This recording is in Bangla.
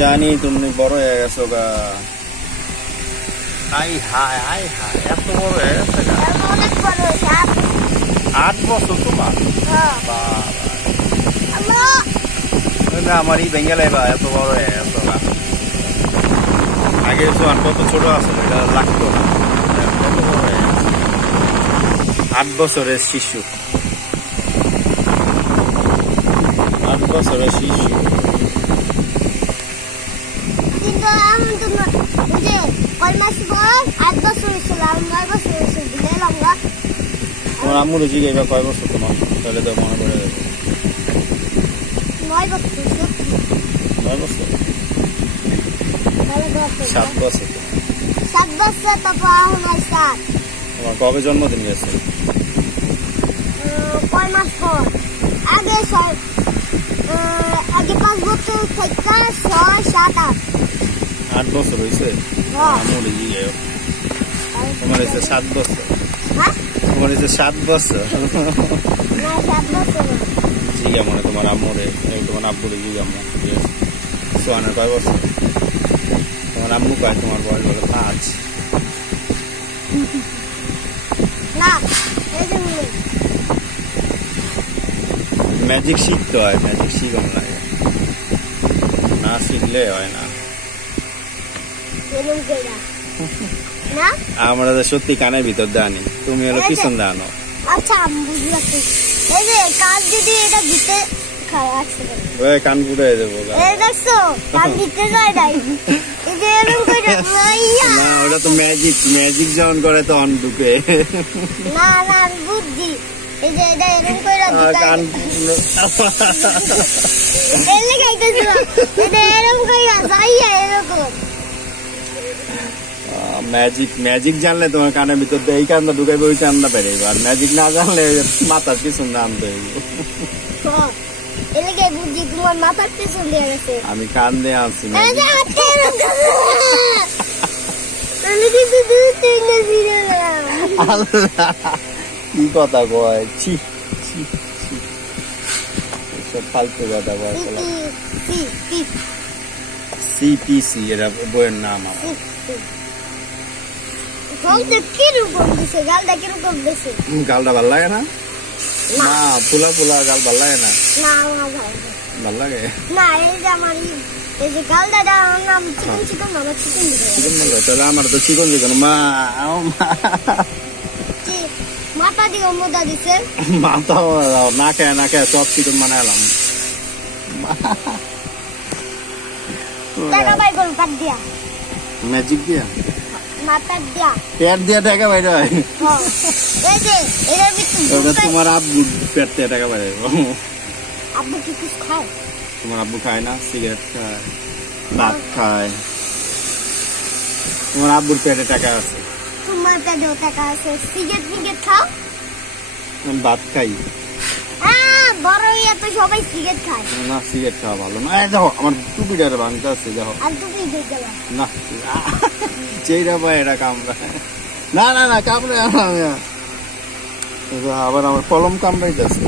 জানি তুমি বড় হয়ে গেছো গা। হাই হাই হাই হাই, এত বড় হয়ে গেছে গা। অনেক বড় হয়েছে। 8 বছর তোমার? বাবা, আমারই বেঙ্গালে বা এত বড় হয়ে গেছো গা। আগে সোয়ান কত ছোট আসলে এটা লাগতো না, কত বড় হয়ে গেছে। 8 বছরের শিশু, 8 বছরের শিশু। কিন্তু আমি তোমার যে কয় মাস পর 8 বছর হয়েছিল, 9 বছর হয়েছিল দিলাম গা। তোমার আম্মু রুচি গাইবা কয় বছর তোমার? তাহলে তো মনে পড়ে যাবে। 9 বছর। 9 বছর? 7 বছর। 7 বছর তারপর এখন 7। তোমার কবে জন্মদিন গেছে? কয় মাস পর? আগে 5 বছর থেকে 6, 7, 8। 8 বছর হয়েছে? আম্মু রুচি গাইও। তোমার হয়েছে 7 বছর। তোমার হয়েছে 7 বছর। না 7 বছর। জিগা মনে তোমার আম্মুরে, তোমার আব্বুরে জিগা আম্মু। সোয়ানের কয় বছর? তোমার আম্মু কয় তোমার বয়স বলে 5। না ম্যাজিক শিখতে হয়, ম্যাজিক শিখন লাগে, না শিখলে হয় না। আমরা তো সত্যি কানের ভিতর দানি, তুমি হলো পিছন দানো। আচ্ছা বুঝলাম। এই যে কান যদি এটা দিতে ওই কান ফুটে দেবো। দেখছো কান দিতে যায় নাই। এই যে এরকম করে না, ওটা তো ম্যাজিক, ম্যাজিক যখন করে তখন ঢুকে। না না বুদ্ধি। এই যে এটা এরকম করে কান এলে খাইতেছিল, এটা এরকম করে যাইয়া এরকম। ম্যাজিক, ম্যাজিক জানলে তোমার কানের ভিতর দিয়ে এই কানটা ঢুকাইবে, ওই কানটা বেরোবে। আর ম্যাজিক না জানলে মাথার পিছন আনতে হইব। বুদ্ধি তোমার মাথার পিছন দিয়ে গেছে। আমি কান দিয়ে আনছি। কি কথা কয়, ছি ছি ছি, ফালতু কথা কয়। সিপিসি এটা বইয়ের নাম। আমার গালটা ভাল লাগে না? না ফুলা ফুলা গাল ভাল লাগে না? ভাল লাগে না। এই যে আমার এই যে গালটা নাম চিকন চিকন, আমার চিকন চিকন। তাহলে আমার তো চিকন চিকন। মা মাথা দিয়ে মোদা দিছে, মাথা না খায় না খায় সব চিকন বানাইলাম। টাকা পাই করুন কাট দিয়া, ম্যাজিক দিয়া, মাথা দিয়া, পেট দিয়া টাকা বাইরে হয়। এই যে এর ভিতরে তোমার আব্বু পেট দিয়ে টাকা বাইরে। আব্বু কি কিছু খায়? তোমার আব্বু খায় না? সিগারেট খায়, ভাত খায়। তোমার আব্বুর পেটে টাকা আছে? তোমার পেটেও টাকা আছে। সিগারেট ফিগারেট খাও? ভাত খাই। বড় হইয়া তো সবাই সিগারেট খায়। না সিগারেট খাওয়া ভালো না। দেখো আমার টুপিটা ভাঙতে আছে, দেখো। আর টুপি দিয়ে গেল না চেইরা পায় এটা কামড়া। না না না কামড়ে আবার আমার কলম কামড়াইতেছে।